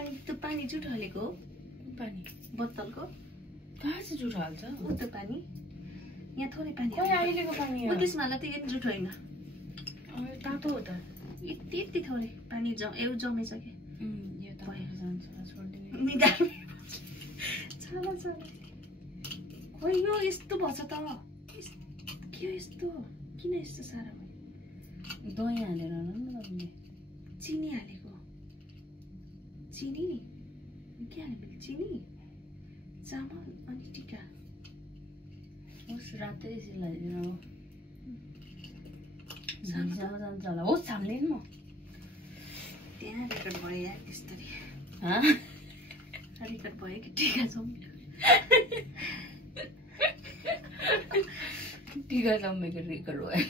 पानी जुट हालेको पानी बोतलको कहाँ चाहिँ जुट हाल्छ उ त पानी यहाँ थोरै पानी खोइ अहिलेको पानी उ त्यसमा हाल्दा त यो जुट होइन तातो हो त यति थोरै पानी जमेछ के यो त जान्छ छोड्दिनु मिदा चला खोइ यो यस्तो भछ त के हो यस्तो किन यस्तो साह्रो दही हालेर न तपाईँले चिनी हालेको चिनी के हालेको चिनी चामल अनि टिका होस् रातै सिलाइदिनु अब जान्छ होला होस् छाम्लिनु म त्यहाँ रेकर्ड भयो यार त्यस्तरी रेकर्ड भयो कि टिका टिका जम्मेको रेकर्ड भयो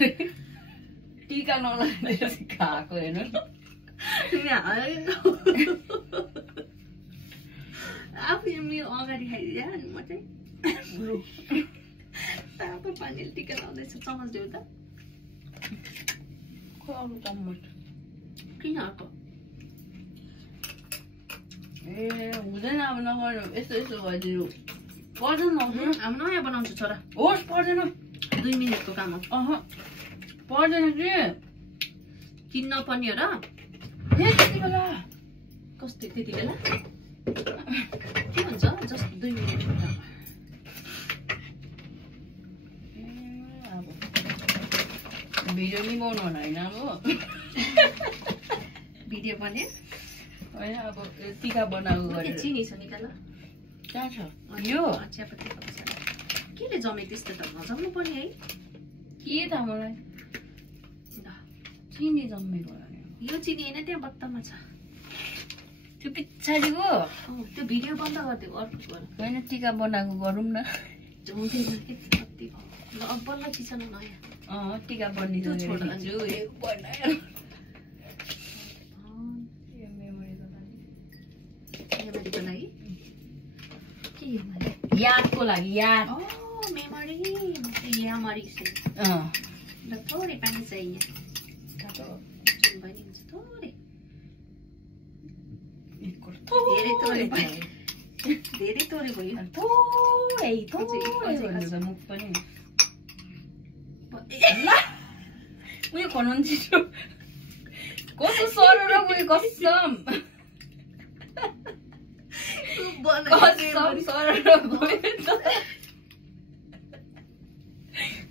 टिका नलागेर खाएको हेर्नु आफू मेरो अगाडि खाइदिया म चाहिँ तातो पानीले टिका लाउँदैछ चमच देऊ त खोइ अरू चम्मच किन अर्को ए हुँदैन अब नगर्नु यस्तो गरिदिनु पर्दैन अब नयाँ बनाउँछु छोरा होस् पर्दैन 2 मिनेटको काम हो पर्दैन कि किन्न पनि हो र त्यति बेला कस्तो त्यति बेला के भन्छ जस्ट 2 मिनेटको काम भिडियो निभाउनु होइन अब भिडियो बन्यो होइन अब टिका बनाएको गरेर चिनी छ निकाल कहाँ छ यो चियापत्ती केले जमे त्यस्तो त नजम्नु पर्ने है के थाहा मलाई चिनी जम्मेको होला नि यो चिनी होइन त्यहाँ बत्तामा छ त्यो पछाडिको त्यो भिडियो बन्द गरिदियो अर्को होइन टिका बनाएको गरौँ न हुँदैन के कति भयो ल अब बल्ल चिसन नयाँ टिका बनिन्छ मेमोरीको लागि के यादको लागि याद मेमोरी यामरी ल थोरै पानी चाहिए थोरै धेरै थोरै भयो मुख पनि उयो खनाउनु छिटो कस्तो सरर गयो कसम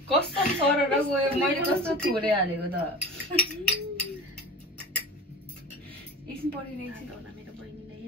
कसम सरर गयो मैले कस्तो थोरै हालेको त एकछिन पढिरहेको मेरो बहिनीलाई